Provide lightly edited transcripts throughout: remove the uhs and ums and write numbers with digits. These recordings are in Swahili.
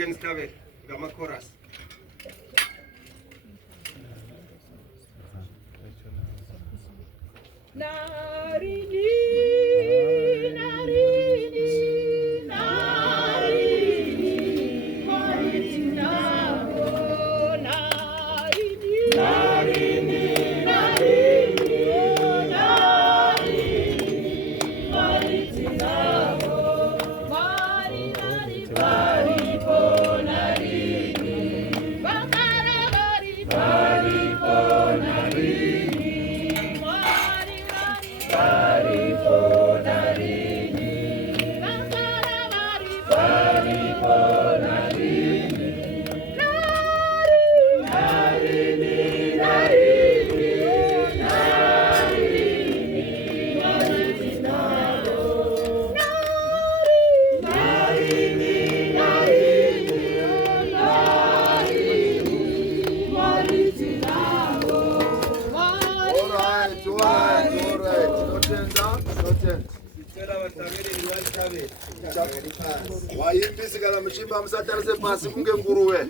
Second stabe ngama chorus. Narini, Waimbisika mshimba msatarise pasi kunge nguruwe.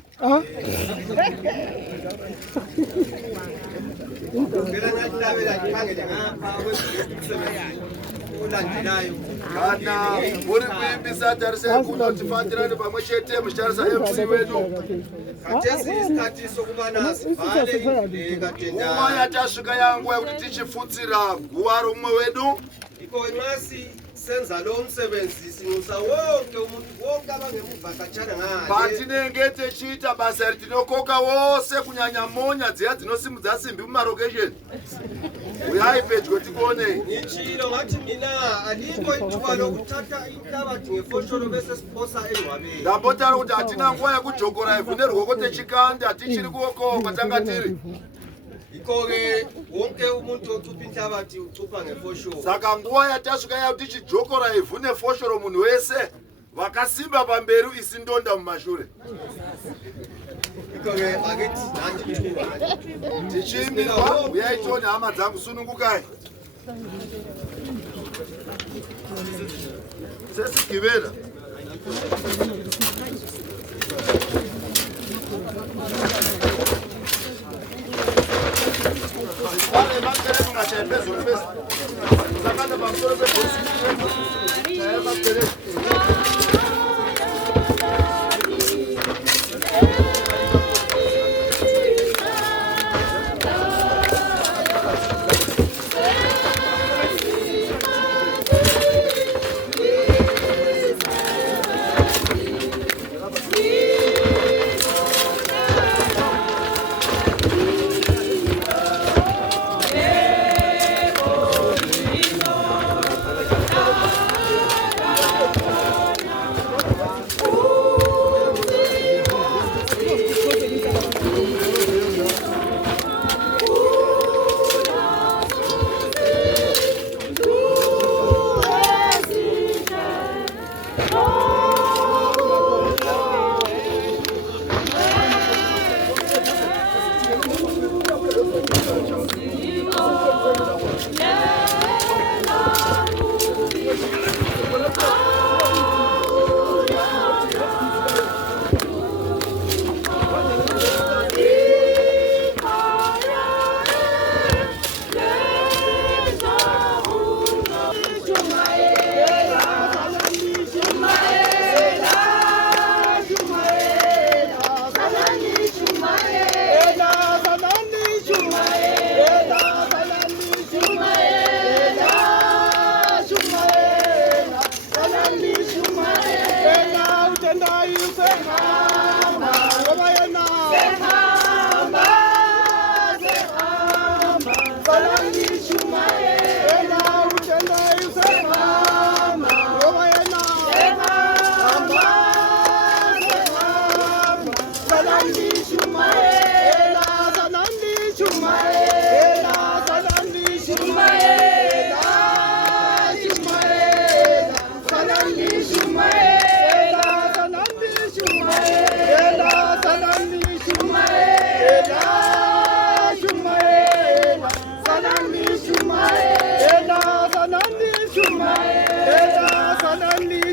Kana uri kuimbisa tarise kunotifatirane pamwe chete muchitarisa MC wedu. Katesi isikati sokubana sivale katenda. Nguva yatasvika yangu yakuti tichifutsira guva romwe wedu. Iko imasi senza lo msebenzi sinusa wonke umuntu wonke abangemuvakatshana ngaye. Patinenge tichiita basa ritinokoka wose kunyanya monya dziya dzinosimudza simbi mumarokesheni. Uyai pedyo tikone. Nichilo ngathi mina alikho ithuba lokuthatha inhlabathi ngefosholo bese siposa engcwabeni. Ndambotara kuti hatina nguva yakujokora ivhu nerwoko techikanda hatichiri kuokoka tanga tiri. Iko-ke wonke umuntu ocupha inhlabathi ucupha ngefosholo. Saka nguva yatasvika yakuti tichijokora ivhu nefoshoro munhu wese vakasimba pamberi isindonda mumashure. Iko-ke akithi nanje ithuba. Tichimbirwa uyai tione hama dzangu sunungukai. Sesigqibela. Vale, makelele ungashaya phezulu phezulu. Sakanda pamsoro pebhosi. Shaya makelele.